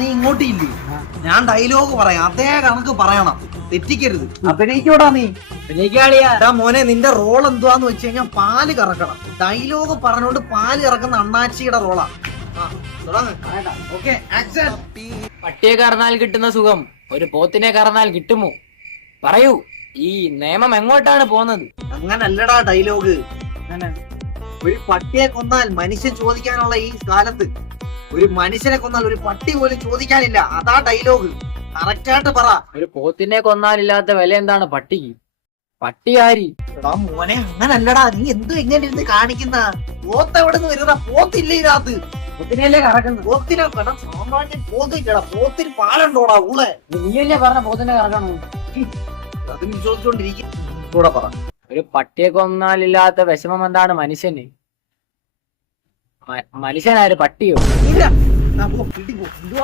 നീ ഇങ്ങോട്ട് ഇല്ലേ? ഞാൻ ഡയലോഗ് പറയാം, അതേ കണക്ക് പറയണം, തെറ്റിക്കരുത്. അഭിനയിക്കൂടാ നീ. എടാ മോനെ, നിന്റെ റോൾ എന്തുവാന്ന് വെച്ച് കഴിഞ്ഞാൽ പാല് കറക്കണം. ഡയലോഗ് പറഞ്ഞോണ്ട് പാല് കറക്കുന്ന അണ്ണാച്ചിയുടെ റോളാ. പട്ടിയെ കറന്നാൽ കിട്ടുന്ന സുഖം ഒരു പോത്തിനെ കറന്നാൽ കിട്ടുമോ? പറയൂ, ഈ നിയമം എങ്ങോട്ടാണ് പോകുന്നത്? അങ്ങനല്ലടാ ഡയലോഗ്. ഒരു പട്ടിയെ കൊന്നാൽ മനുഷ്യൻ ചോദിക്കാനുള്ള ഈ കാലത്ത് ഒരു മനുഷ്യനെ കൊന്നാൽ ഒരു പട്ടി പോലും ചോദിക്കാനില്ല. അതാ ഡയലോഗ്. കറക്റ്റായിട്ട് പറ. ഒരു പോത്തിനെ കൊന്നാലില്ലാത്ത വില എന്താണ് പട്ടിക്ക്? പട്ടിയാരി. എടാ മോനെ, അങ്ങനല്ലടാ. നീ എന്ത് എങ്ങനെ ഇരുന്ന് കാണിക്കുന്ന? പോത്ത് എവിടെ നിന്ന് വരുന്ന? പോത്തില്ല ഇതിനകത്ത്. പോത്തിനെയല്ലേ കറക്കുന്നത്? പോത്തിനെ സാമാന്യം പോത്തില്ലടാ. പോത്തിന് പാലുണ്ടോടാ ഊളെ? നീയല്ലേ പറഞ്ഞ പോത്തിനെ കറക്കണം? അതിന് വിശ്വസിച്ചോണ്ടിരിക്കും. കൂടെ പറ. ഒരു പട്ടിയെ കൊന്നാലില്ലാത്ത വിഷമം എന്താണ് മനുഷ്യന്? മനുഷ്യനായൊരു പട്ടിയോ? ഇല്ല.